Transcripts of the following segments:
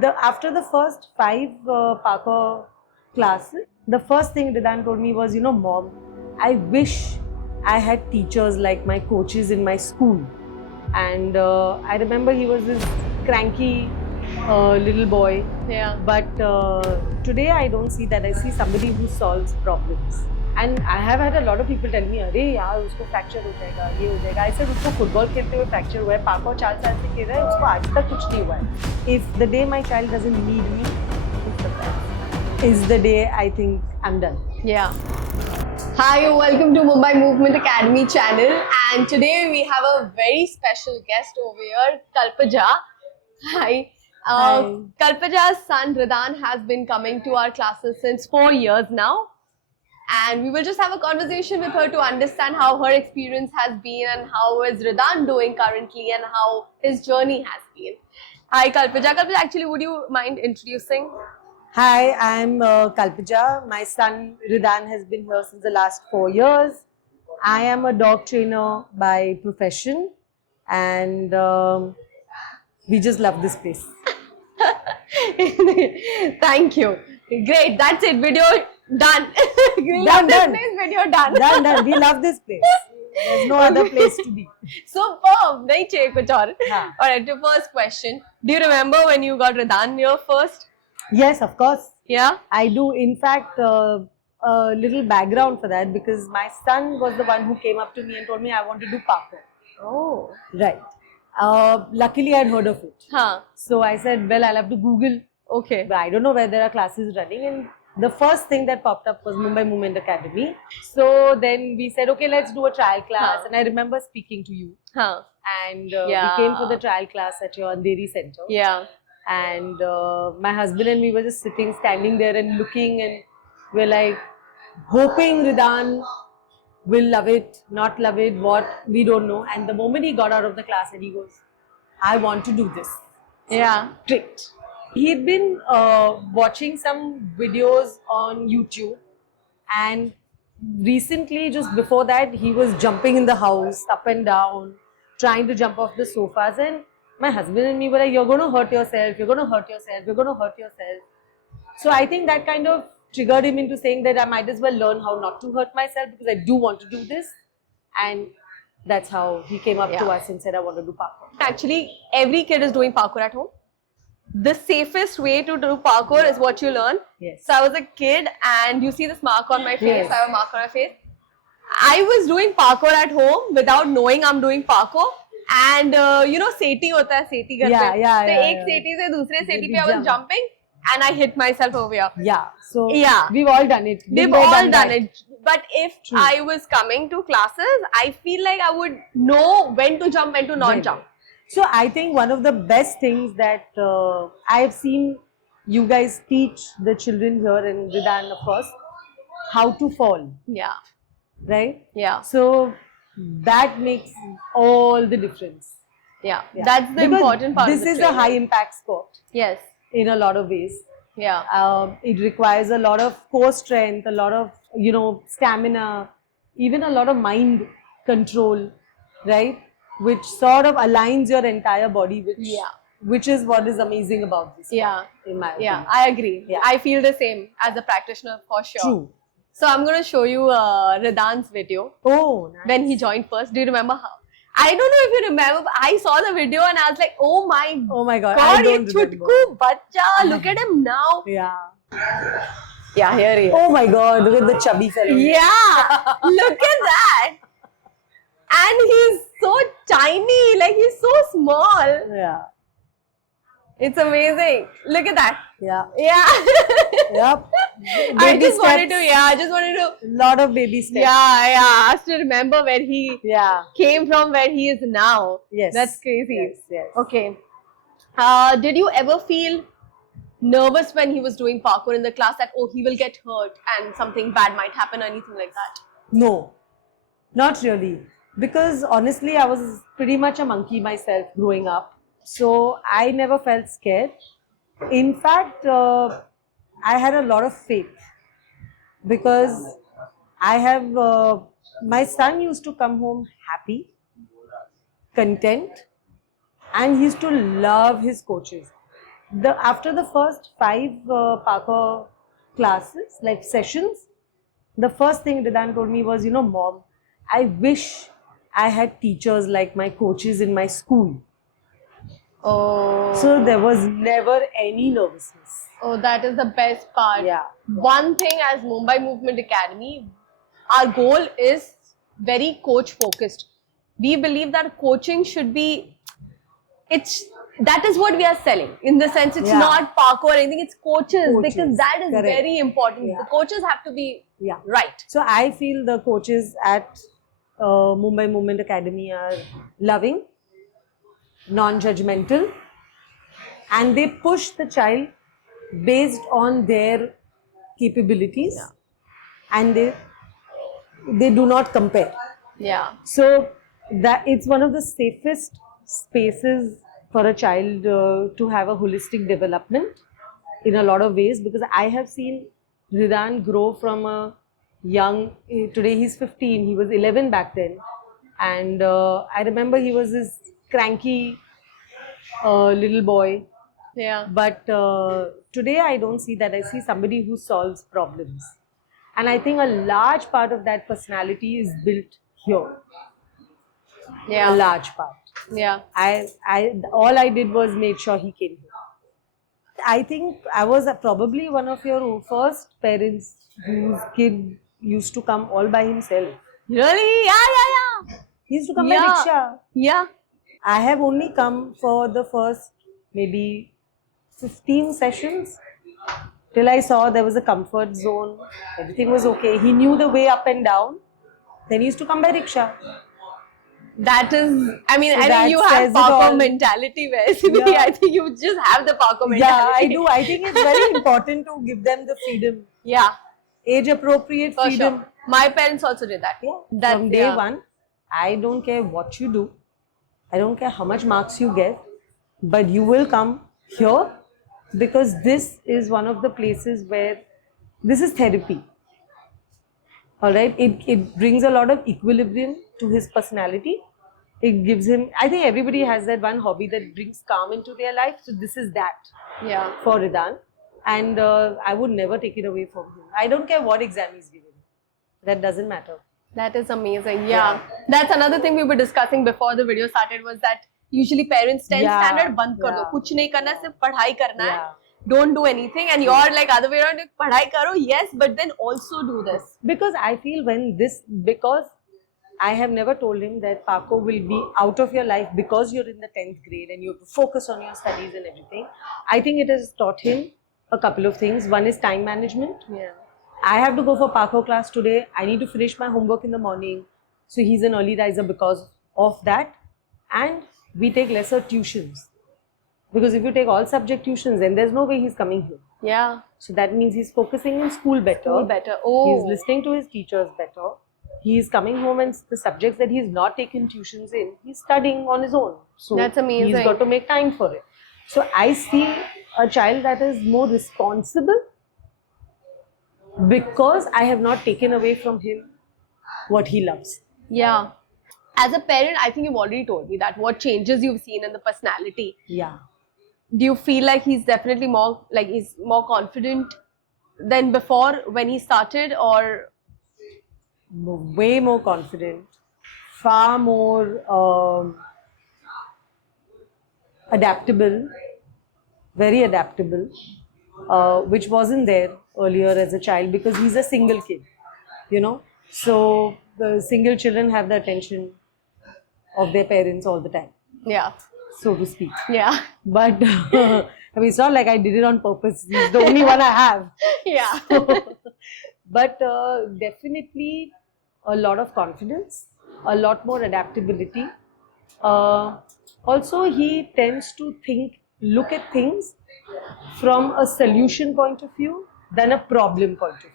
After the first 5 parkour classes, the first thing Ridan told me was, Mom, I wish I had teachers like my coaches in my school. And I remember he was this cranky little boy. Yeah. But today I don't see that. I see somebody who solves problems. And I have had a lot of people tell me, अरे यार उसको fracture हो जाएगा, ये हो जाएगा. I said उसको football खेलते हुए फ्रैक्चर हुआ है, पार्कोर 4 साल से खेल रहा है, उसको आज तक कुछ नहीं हुआ है. If the day my child doesn't need me, is the day I think I'm done. Yeah. Hi, welcome to Mumbai Movement Academy channel, and today we have a very special guest over here, Kalpaja. Hi. Hi. Kalpaja's son Ridan has been coming to our classes since 4 years now, and we will just have a conversation with her to understand how her experience has been and how is Ridan doing currently and how his journey has been. Hi Kalpaja. Kalpaja, actually, would you mind introducing? Hi, I'm Kalpaja. My son Ridan has been here since the last 4 years. I am a dog trainer by profession, and we just love this place. Thank you. Great. That's it. Video done. We Done, love this done. place. Video done. Done. We love this place. There's no other place to be. Superb. नहीं चाहिए कुछ और. हाँ. Alright. The first question. Do you remember when you got Ridan here first? Yes, of course. Yeah. I do. In fact, a little background for that, because my son was the one who came up to me and told me I want to do parkour. Oh. Right. Luckily, I'd heard of it. Huh. So I said, well, I'll have to Google. Okay. But I don't know where there are classes running, and the first thing that popped up was Mumbai Movement Academy. So then we said, okay, let's do a trial class. Huh. And I remember speaking to you. Huh. And Yeah. we came for the trial class at your Andheri Center. Yeah. And my husband and me were just standing there and looking, and we're like hoping Ridan will love it, not love it, what, we don't know. And the moment he got out of the class and he goes, I want to do this. Yeah. Strict. He'd been watching some videos on YouTube, and recently, just before that, he was jumping in the house, up and down, trying to jump off the sofas. And my husband and me were like, you're going to hurt yourself, you're going to hurt yourself, you're going to hurt yourself. So I think that kind of triggered him into saying that I might as well learn how not to hurt myself, because I do want to do this. And that's how he came up to us and said, I want to do parkour. Actually, every kid is doing parkour at home. The safest way to do parkour is what you learn. Yes. So I was a kid, and you see this mark on my face. Yes. I have a mark on my face. I was doing parkour at home without knowing I'm doing parkour. And सेटी होता है, सेटी घर पे. तो एक सेटी से दूसरे सेटी पे I was jumping, and I hit myself over here. Yeah. So Yeah. we've all done it. We've all done it. But if I was coming to classes, I feel like I would know when to jump, when to not Right. jump. So I think one of the best things that I've seen you guys teach the children here, and Ridan, of course, how to fall, Yeah. right? Yeah. So that makes all the difference. Yeah. Yeah. That's the Because important part. This of the is a training. high impact sport Yes. in a lot of ways. Yeah. It requires a lot of core strength, a lot of, stamina, even a lot of mind control, right? Which sort of aligns your entire body, which is what is amazing about this. Yeah. In my opinion. Yeah. I agree. Yeah. I feel the same as a practitioner for sure. True. So I'm going to show you Ridan's video Oh, nice. when he joined first. Do you remember how? I don't know if you remember, but I saw the video and I was like, oh my God, God, I don't ye remember. chutku bacha. Look at him now. Yeah. Yeah, here he is. Oh my God, look at the chubby fellow. Yeah, look at that. And he's so tiny, like he's so small. Yeah. It's amazing. Look at that. Yeah. Yeah. Yep. I Baby just wanted steps. to, Lot of baby steps. I have to remember where he Yeah. came from, where he is now. Yes. That's crazy. Yes. Okay. Did you ever feel nervous when he was doing parkour in the class that, oh, he will get hurt and something bad might happen or anything like that? No, not really. Because honestly, I was pretty much a monkey myself growing up. So I never felt scared. In fact, I had a lot of faith, because I have, my son used to come home happy, content, and he used to love his coaches. After the first 5 parkour classes, like sessions, the first thing Ridan told me was, Mom, I wish I had teachers like my coaches in my school. Oh. So there was never any nervousness. Oh, that is the best part. Yeah. One thing as Mumbai Movement Academy, our goal is very coach focused. We believe that coaching should be, that is what we are selling. In the sense, it's Yeah. not parkour or anything, it's coaches, because Coaches, that is correct. very important. Yeah. The coaches have to be Yeah. right. So I feel the coaches at Mumbai Movement Academy are loving, non-judgmental, and they push the child based on their capabilities, and they do not compare. Yeah. So that it's one of the safest spaces for a child to have a holistic development in a lot of ways, because I have seen Ridan grow from a young, today he's 15, he was 11 back then, and I remember he was this cranky little boy, Yeah. but today I don't see that. I see somebody who solves problems, and I think a large part of that personality is built here. A Yeah. large part. Yeah. All I did was made sure he came here. I think I was probably one of your first parents whose kid used to come all by himself. Really? Yeah. He used to come by Yeah. rickshaw. Yeah. I have only come for the first maybe 15 sessions till I saw there was a comfort zone. Everything was okay. He knew the way up and down. Then he used to come by rickshaw. That is, I mean, So I that think you have says it parkour all. mentality, basically. Yeah. I think you just have the parkour mentality. Yeah, I do. I think it's very important to give them the freedom, Yeah, age appropriate for freedom. sure. My parents also did that. Yeah. That, From day yeah. one, I don't care what you do. I don't care how much marks you get, but you will come here because this is one of the places where this is therapy. All right. It brings a lot of equilibrium to his personality. It gives him, I think everybody has that one hobby that brings calm into their life. So this is that Yeah. for Ridan. And I would never take it away from him. I don't care what exam he's giving. That doesn't matter. That is amazing. Yeah. That's another thing we were discussing before the video started, was that usually parents tell Yeah. standard band kar do. Yeah. Kuch nahi karna, sirf padhai karna hai. Yeah. Don't do anything. And you're like other way around, padhai karo, yes, but then also do this. Because I feel because I have never told him that parkour will be out of your life because you're in the 10th grade and you have to focus on your studies and everything. I think it has taught him a couple of things. One is time management. Yeah. I have to go for parkour class today. I need to finish my homework in the morning. So he's an early riser because of that. And we take lesser tuitions. Because if you take all subject tuitions, then there's no way he's coming here. Yeah. So that means he's focusing in school better. School better. Oh. He's listening to his teachers better. He's coming home and the subjects that he's not taken tuitions in, he's studying on his own. So That's amazing. He's got to make time for it. So I see a child that is more responsible because I have not taken away from him what he loves. Yeah. As a parent, I think you've already told me that what changes you've seen in the personality. Yeah. Do you feel like he's definitely he's more confident than before when he started, or? Way more confident, far more adaptable, very adaptable, which wasn't there earlier as a child because he's a single kid, So the single children have the attention of their parents all the time, Yeah. so to speak. Yeah. But I mean, it's not like I did it on purpose. He's the only one I have. Yeah. But definitely a lot of confidence, a lot more adaptability. Also, he tends to look at things from a solution point of view than a problem point of view.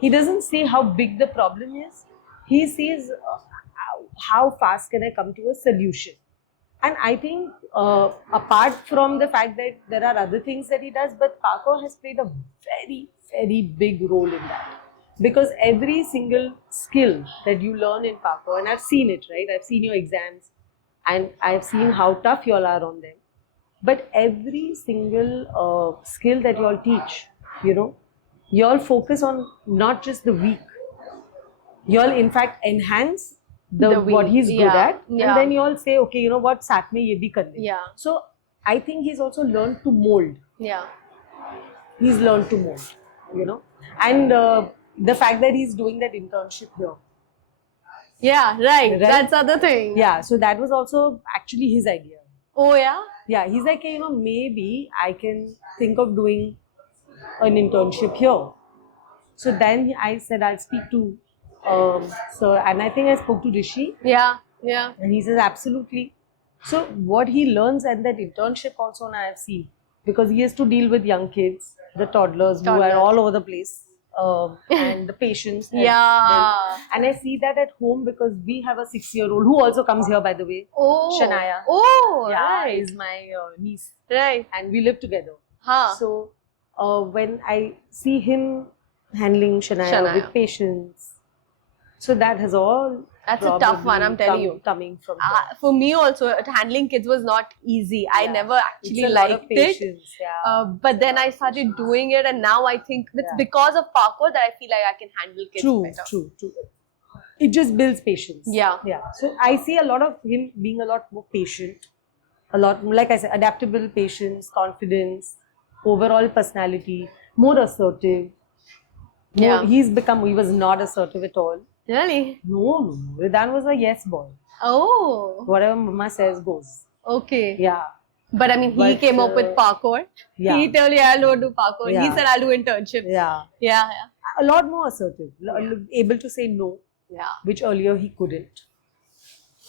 He doesn't see how big the problem is. He sees how fast can I come to a solution. And I think apart from the fact that there are other things that he does, but parkour has played a very, very big role in that. Because every single skill that you learn in parkour, and I've seen it, right? I've seen your exams and I've seen how tough you all are on them. But every single skill that you all teach, you know, you all focus on not just the weak. You all in fact enhance the The what weak, he's good yeah, at, yeah. and then you all say, okay, you know what, साथ में ये भी कर ले. Yeah. So I think he's also learned to mold. Yeah. He's learned to mold, you know, and the fact that he's doing that internship here. Yeah, right. Right? That's other thing. Yeah, so that was also actually his idea. Oh, yeah? Yeah, he's like, you know, maybe I can think of doing an internship here. So then I said I'll speak to sir, and I think I spoke to Rishi, Yeah, yeah. and he says absolutely. So what he learns at that internship also now I've seen, because he has to deal with young kids, the toddlers who are Toddlers. all over the place, and the patients. And Yeah. and I see that at home because we have a 6-year-old who also comes here, by the way. Oh. Shania. Oh, Yeah, right. is my niece, Right. and we live together. Huh. So when I see him handling Shania, Shania. with patience, so that has all. That's a tough one, probably I'm telling you. coming from there. For me also, handling kids was not easy. I Yeah. never actually It's a lot of liked it. patience, yeah. But then I started doing it, and now I think it's Yeah. because of parkour that I feel like I can handle kids True, better. true. It just builds patience. Yeah. Yeah. So I see a lot of him being a lot more patient, a lot, like I said, adaptable, patience, confidence, overall personality, more assertive. Yeah. He was not assertive at all. Really? No. Ridan was a yes boy. Oh. Whatever mama says goes. Okay. Yeah. But I mean, he But, came up with parkour. yeah. He told you I'll go do parkour. He Yeah. said I'll do internship. Yeah. Yeah. A lot more assertive. Yeah. Able to say no, Yeah. which earlier he couldn't.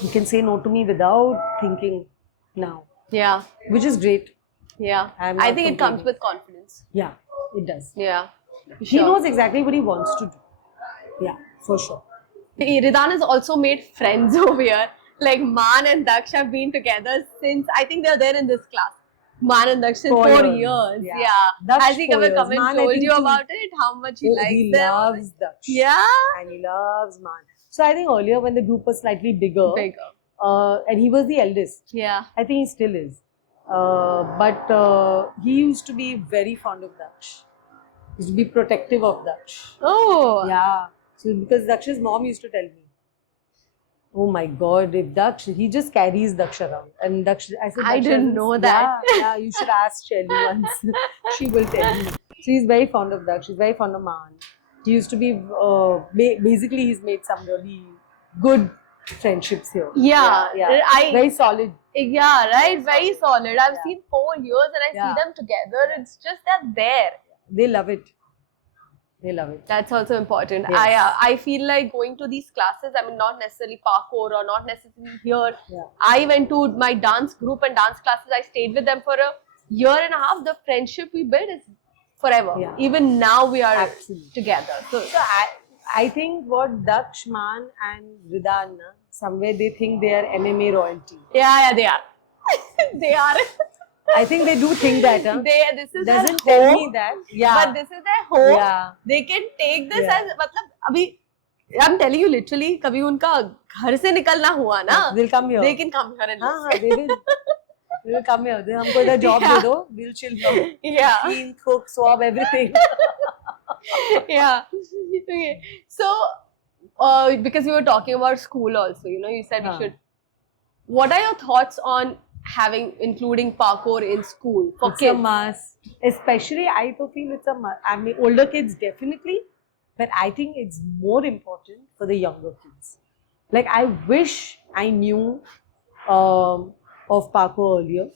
He can say no to me without thinking now, Yeah. which is great. Yeah. I'm I not think it comes complaining. with confidence. Yeah, it does. Yeah. He knows exactly what he wants to do. Yeah, for sure. Ridan has also made friends over here. Like Man and Daksh have been together since I think they're there in this class. Man and Daksh since 4 years. Yeah. Yeah. Daksh Has he 4 ever years. come and Man, I told think you he- about it? How much he likes He them? loves Daksh. Yeah. And he loves Man. So I think earlier when the group was slightly bigger, Bigger. And he was the eldest. Yeah. I think he still is. But he used to be very fond of Daksh. He used to be protective of Daksh. Oh. Yeah. So because Daksh's mom used to tell me, oh my God, if Daksh, he just carries Daksh around. And Daksh, I said, I Daksh didn't doesn't- know that. Yeah, you should ask Shelly once. She will tell you. So he's very fond of Daksh. He's very fond of Man. He used to be, basically he's made some really good friendships here. Yeah. Very solid. Yeah, right. Very solid. I've Yeah. seen 4 years and I Yeah. see them together. It's just they're there. They love it. They love it. That's also important. Yes. I feel like going to these classes, I mean, not necessarily parkour or not necessarily here. Yeah. I went to my dance group and dance classes. I stayed with them for a year and a half. The friendship we built is forever. Yeah. Even now we are Absolutely. together. So, So I think what Daksh, Man and Ridan, somewhere they think they are MMA royalty. yeah, they are. They are. I think they do think that. Huh? This is Doesn't their tell home, me that. Yeah. but this is their home. Yeah. They can take this Yeah. as मतलब अभी I'm telling you literally कभी उनका घर से निकलना हुआ ना They'll come here. they can come here and हाँ, they will. They will come here. They हमको इधर job दे दो. We'll chill here. yeah Clean, cook, swab, everything. yeah okay so because we were talking about school also you said we Huh. should what are your thoughts on including parkour in school for It's a kids must. Especially, I to feel it's a must. I mean, older kids definitely, but I think it's more important for the younger kids. Like, I wish I knew of parkour earlier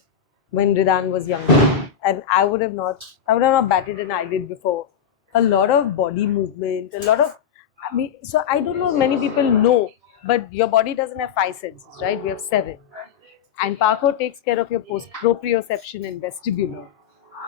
when Ridan was younger, and I would have not batted an eyelid before. A lot of body movement, a lot of. I mean, so I don't know if many people know, but your body doesn't have 5 senses, right? We have 7. And parkour takes care of your proprioception and vestibular,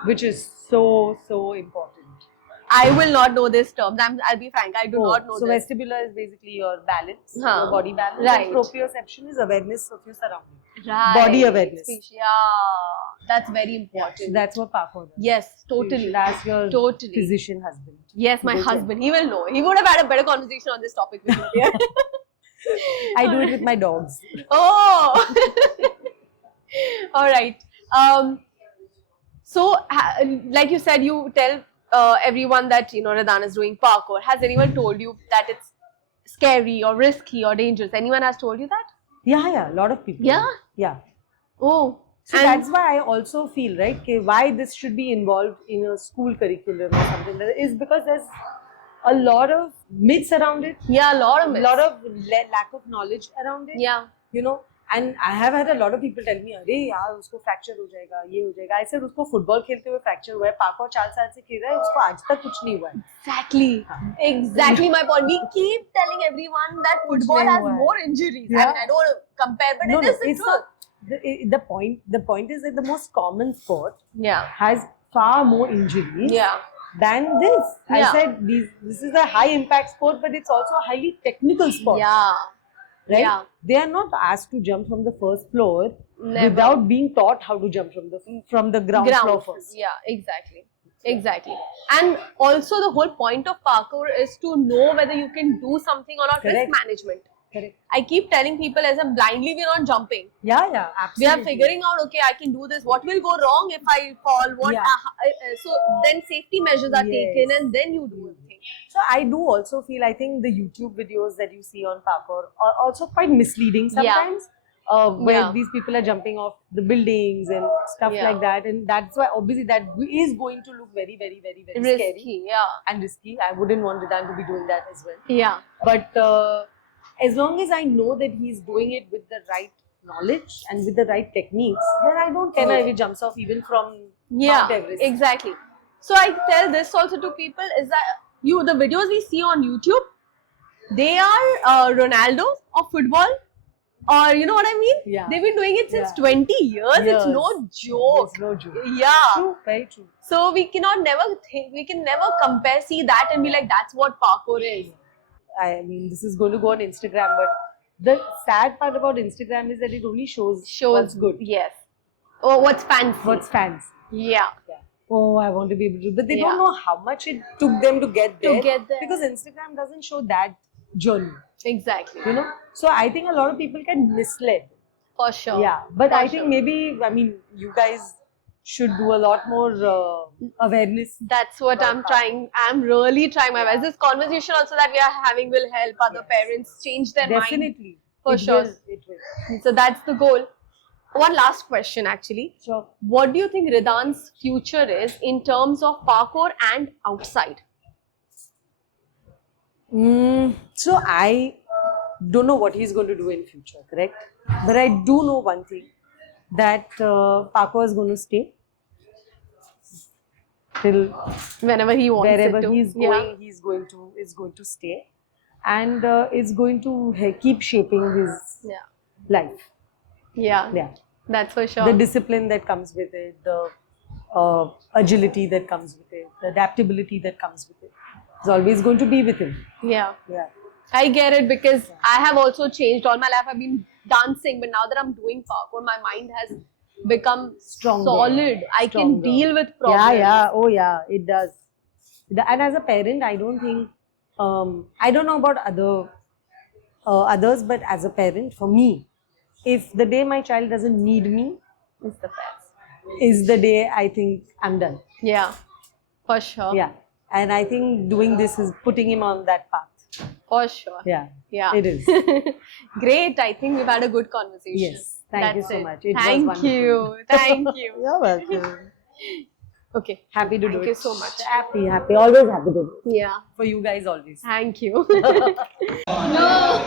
which is so important. I will not know this term I'll be frank I do not know so this vestibular is basically your balance, Huh. your body balance. Right. And proprioception is awareness of your surroundings. right. body awareness. yeah that's very important So that's what parkour does. yes So you totally should ask your Totally. physician husband. yes my Go check. husband he will know he would have had a better conversation on this topic with me I do it with my dogs. Oh, all right. So, like you said, you tell everyone that Ridan is doing parkour. Has anyone told you that it's scary or risky or dangerous? Anyone has told you that? Yeah, a lot of people. Yeah? Yeah. Oh, So and that's why I also feel, right, why this should be involved in a school curriculum or something like that is because there's a lot of myths around it, yeah, a lot of a myths. lot of lack of knowledge around it. Yeah. You know, and I have had a lot of people tell me, अरे यार उसको fracture हो जाएगा, ये हो जाएगा. I said उसको football खेलते हुए फ्रैक्चर हुआ है, पार्कोर 4 साल से खेल रहा है, उसको आज तक कुछ नहीं हुआ है. Exactly. Exactly my point. We keep telling everyone that football has more injuries. I Yeah. mean, I don't want to compare, but No, it no, is the it's truth. not. The point is that the most common sport Yeah. has far more injuries Yeah. than this. I Yeah. said this is a high impact sport, but it's also a highly technical sport. Yeah. Right? Yeah. They are not asked to jump from the first floor Never. without being taught how to jump from the ground floor first. Yeah, exactly. Exactly. And also the whole point of parkour is to know whether you can do something or not. Correct. Risk management. Correct. I keep telling people as I'm blindly we're not jumping. Yeah, We absolutely. are figuring out, okay, I can do this. What will go wrong if I fall? What? Yeah. So then safety measures are Yes. taken, and then you do a thing. So I do also feel, I think the YouTube videos that you see on parkour are also quite misleading sometimes. Where Yeah. these people are jumping off the buildings and stuff Yeah. like that, and that's why obviously that is going to look very, very, very, very Risky, scary yeah. and risky. I wouldn't want Ridan to be doing that as well. Yeah. But as long as I know that he's doing it with the right knowledge and with the right techniques, then I don't care if he jumps off even from Yeah, Mount Everest. exactly. So I tell this also to people is that the videos we see on YouTube, they are Ronaldo of football, or you know what I mean? Yeah. They've been doing it since Yeah. 20 years. It's Years. no joke. It's no joke. Yeah. True, very true. So we can never compare, see that and be like, that's what parkour is. I mean, this is going to go on Instagram, but the sad part about Instagram is that it only shows what's good, Yes. Oh, what's fancy? what's fans. Yeah. Oh, I want to be able to, but they Yeah. don't know how much it took them to get there. get there. Because Instagram doesn't show that journey, Exactly. you know. So I think a lot of people get misled. For sure. Yeah, but For I sure. think maybe, I mean, you guys should do a lot more awareness. That's what I'm trying. I'm really trying my best. This conversation also that we are having will help other parents change their mind. Definitely. For It sure. will, it will. So that's the goal. One last question actually. Sure. What do you think Ridan's future is in terms of parkour and outside? So I don't know what he's going to do in future, correct? But I do know one thing, that parkour is going to stay till Whenever he wants wherever it to. he's going. He's going to stay, and it's going to keep shaping his Yeah. life. Yeah. Yeah, That's for sure. the discipline that comes with it, the agility that comes with it, the adaptability that comes with it, is always going to be with him. Yeah. Yeah. I get it because I have also changed all my life. I've been dancing, but now that I'm doing parkour, my mind has become Stronger. solid. I can Stronger. deal with problems. Yeah. Oh, yeah. It does. And as a parent, I don't think. I don't know about others, but as a parent, for me, if the day my child doesn't need me, It's the best. is the day I think I'm done. Yeah. For sure. Yeah. And I think doing this is putting him on that path. For sure. Yeah. Yeah. It is. Great. I think we've had a good conversation. Yes. Thank you That's so it. much. It was Thank wonderful. you. Thank you. You're welcome. Okay. Happy to do Thank it. you so much. Happy. Always happy to do it. Yeah. For you guys, always. Thank you. No.